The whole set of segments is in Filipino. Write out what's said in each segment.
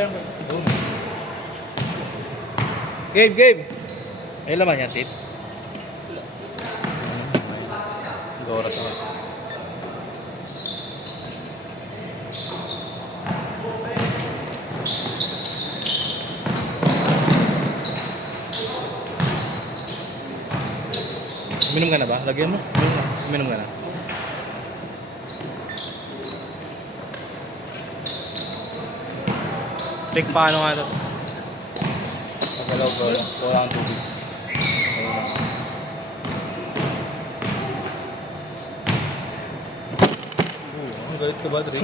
pero Doon. Game! Ay, laman yan, Tit. Oras ako. Uminom ka na ba? Lagyan mo? Uminom ka na. Check paano nga ito? Pagkalaw ko lang. Wala ang tubig. Ang galit ka ba, Dre?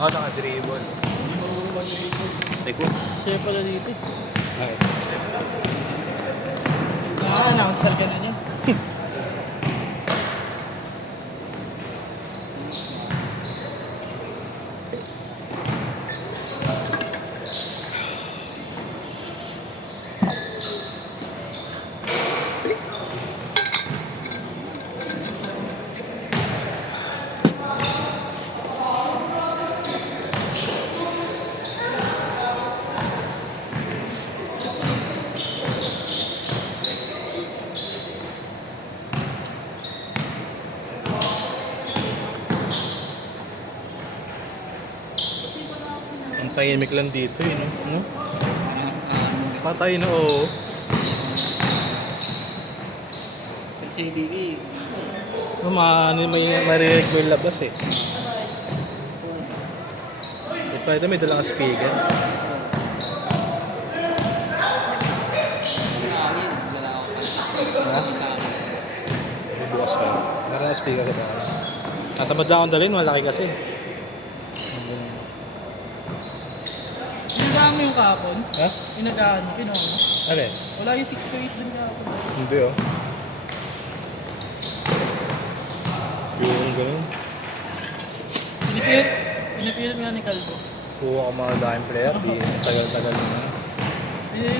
Oo, naka-dribble. Teko. siya pala dito. Okay. Na-announcer ka na niya. Ang tahimik lang dito eh, no? Patay na, oo. Sa CDE. May marinig mo yung labas eh. Pwede may dalang speaker. Ha? Bubukas ka. Meron na speaker ka ba? Natamad lang akong dalhin, malaki kasi. Inagaan mo yung kahapon? Ha? Inagaan mo, kinuha mo? Ano eh? Wala yung 6 to 8 dun kahapon. Hindi oh. Yung ganun. Pinipilit nga ni Calvo. Kuha ko mga daking player, di tagal-tagal na.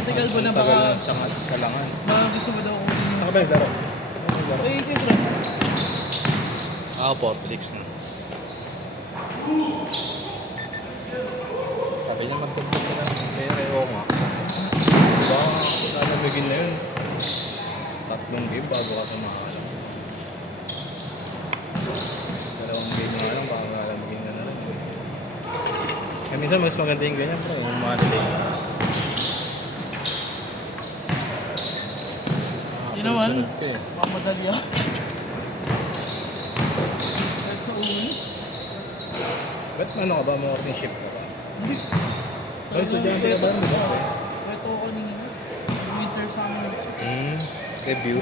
Tagal mo na Tagal baka, na sa langan. baka gusto mo daw kung Saan ka ba naglaro? Saan ka naglaro? ay, siyempre. Ako po, 6 na. Sabi niya magdagdag ka ng player, eh, oo nga. Diba, nalamigin na yun. 3 game bago ka tumakala. 2 game nga lang, baka nalamigin ka na rin. Kaya minsan mas maganda yung ganyan, bro. Yung mga delay. Yun naman, Sunod ka eh. baka madalya. Kahit sa ulo. Ba't ano ka ba? Morning shift ka ba? Hindi. Ay, estudyante ka ba? Di ba? Ito ako kanina. Winter summer. Review.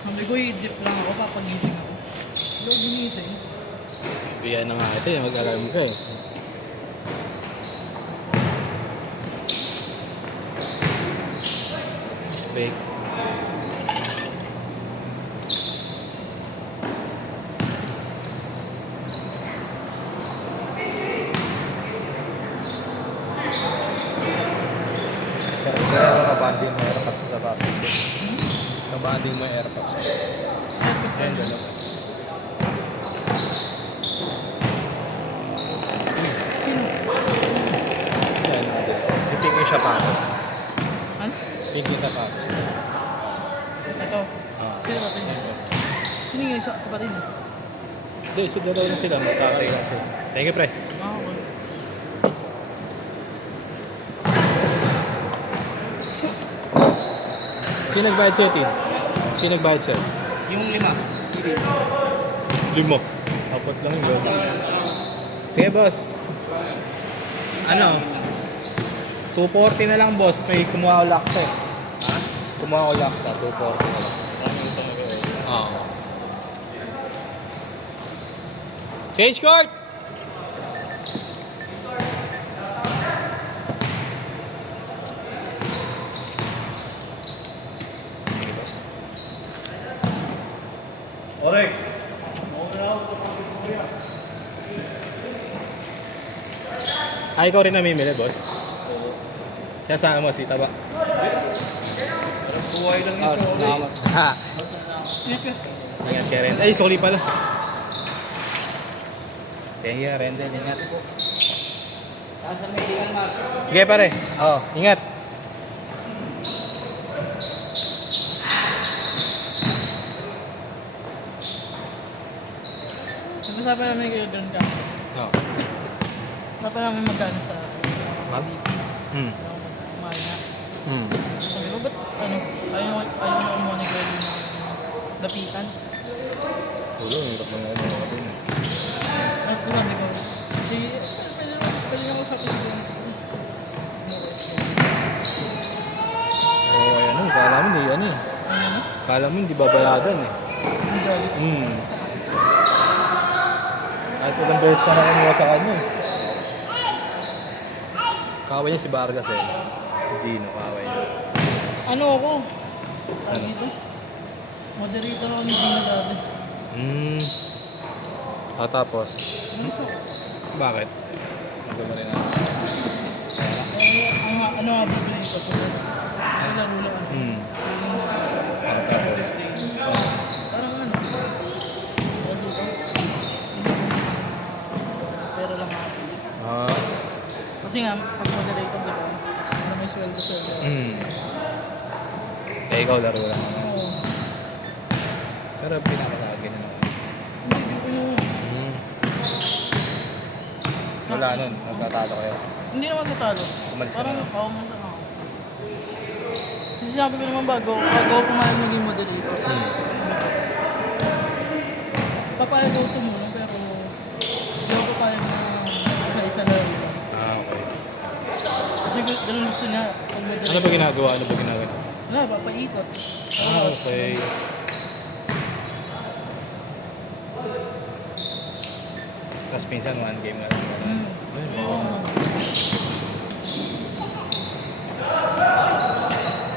Sabi ko, i-dip lang ako, papagising ako. Hello, ginising. Bigyan na nga ito eh, mag-alarm ka eh. Break. Kaya nakabanding mo airpods sa traffic. Nakabanding mo airpods. Ayan, gano'n. Ayan, hindi. Titingin siya patos. Ano? Titingin siya patos. sa'yo natin yun. Hindi nga isa, kapatid eh. Hindi, sudaraw na sila. Matatay na sila. Thank you, pre. Ah, okay. Sino nagbayad sa'yo, Tin? Sino nagbayad sa'yo? Yung 5. 5. Apat lang yun. Sige, boss. Ano? 240 na lang, boss. May kumuha ko laksa eh. Ha? Kumuha ko laksa. 240 na lang. Oo. Change court! Orek! Ay, ikaw rin namimili, boss? Oo. Siya saan mo, si Taba? Buhay lang yun. Salamat. Ha? Ingat siya rin. Ay, sorry pala. Thank you, Rendel. Ingat. Sige, pare. Oo, ingat. Nag-usapan namin kayo doon ka. Oo. Nagusapan namin magkano sa... Ma'am? Mahal na. Sabi ko, ba't ano? Ayaw na umuha ni Gwen ng lapitan. Ulo, hirap na nga mga dun. Ano ko, hindi ko. Sige, pwede na usapin si Gwen. Oo, ano, kala mo hindi, ano eh. Ano? Kala mo hindi babayadan eh. Hindi. Kahit ilang beses ka na kumuha sa kanya eh. Kaway niya si Vargas eh. Si Gino, kaway niya. Ano ako? Ano dito? Moderator ako ni Gino dati. Tapos? Ano po? Bakit? Magawa rin ako. Ano nga bibili ko po? Ano laro lang? Tapos? Parang ano? Ano dito? Pero lang ako. Kasi nga, pag moderator di ba? Ano may sweldo sa Kaya ikaw laro lang. Oo. Pero pinakasagin na naman. Hindi ko yun. Wala nun, nagtatalo kayo. Hindi naman natalo. Umalis ka Parang na. ako man ako. Kasi sabi ko naman bago ako pumayag maging moderator. Papayag ako tumulong pero hindi ako papayag na isa-isa lang. Okay. Kasi ganun gusto niya. Pag moderator. Ano ba ginagawa? Ano ba ginagawa? Wala, papaikot. Okay. Tapos minsan one game na lang.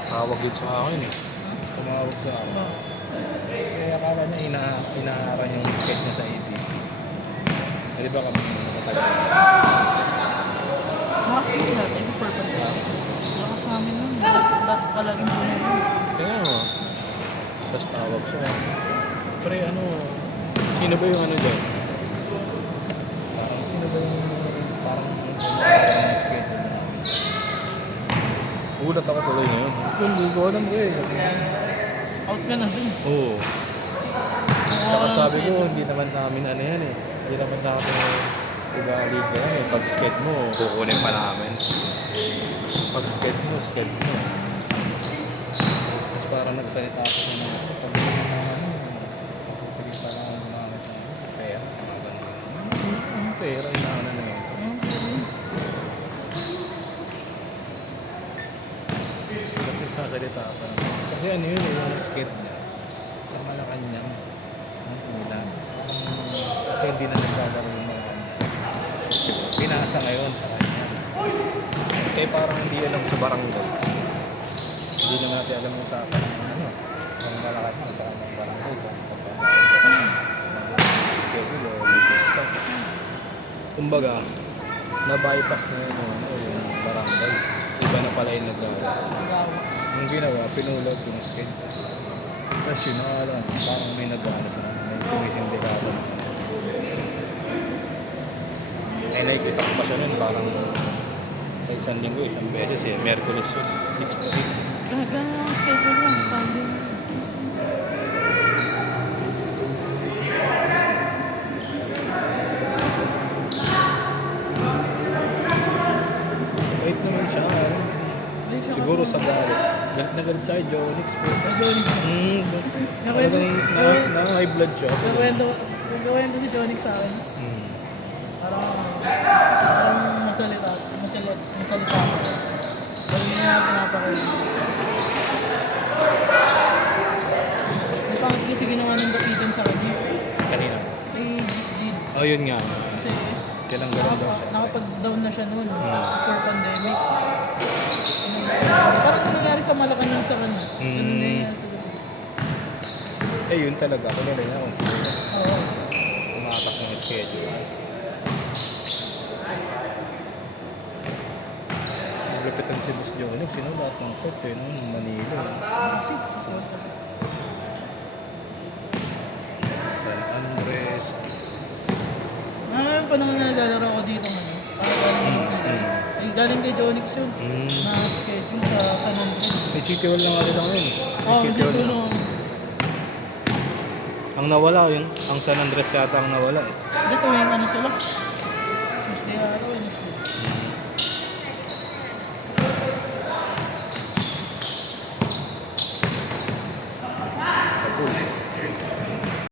Tawag dito sa akin eh. Tumawag sa akin. Kaya akala niya inaaran yung sketch niya sa ABP. Di ba kami matagal? Mas mo natin, purple ka. Lakas namin nun. Dapat palaging puno yun. Kaya nga. Tapos tawag siya. Pre, ano, sino ba yung ano dyan? Parang sino ba yung parang sketch niya? Ulat ako tuloy ngayon. Hindi ko alam ko eh. Out ka na dun. Oo. Saka sabi ko, hindi naman namin ano yan eh. Hindi naman namin ugali ka lang eh. Pag-skate mo, kukunin pa namin. Pag-skate mo, skate mo. Tapos parang nagsalita ako sa mga pag pagpapagin pa lang ang gumamit ng pera. Mga ganun. Ang pera, inaano na yun. Ba't nagsasalita pa? Kasi ano yun eh, yung skate niya. Sa Malacanang. Ang ulan. Kasi hindi na nagkakaroon yung Malacanang. Pinasa ngayon sa kanya. Kaya parang hindi alam sa barangay. Hindi na natin alam yung sa akin. Ano? Ang Malacanang. Parang ang barangay. Schedule o lupis ka. Kumbaga, na-bypass na yun yung barangay. Iba na pala yung nagagawa. Yung ginawa, pinulag yung schedule. Tapos yun, alam, parang may nag-ano sa may sumisindikado. Ay, nakikita ko pa siya nun, parang sa isang linggo, isang beses eh, Merkulis yun, 6 to 8. Ganun ang schedule lang, Sunday. expert. Kay Jonix. Talagang high blood siya. Nagkawento si Jonix sa akin. Hmm. Parang masalita ako. Dahil niya pinapakain. May pangit kasi ginawa ng dapitan sa kanya. Kanina. Eh, Oh, yun nga. kasi Kailang ganun daw. nakapag-down na siya noon before pandemic. Parang kung nangyari sa Malacanang sa kanya. Ganun na yan. Eh, yun talaga. Kanina niya kung sino. Oo. Tumatak ng schedule. Naglapitan si Miss Jonix. Sino lahat ng court eh, no? Manila. Kasi sa suot. San Andres. Ngayon pa naman naglalaro ako dito ngayon. Galing kay Jonix yun. Na schedule sa San Andres. May City Hall lang ako lang yun. Oo, May City dito Hall lang. no. Ang nawala yun. Ang San Andres yata ang nawala eh. Dito yung ano sila.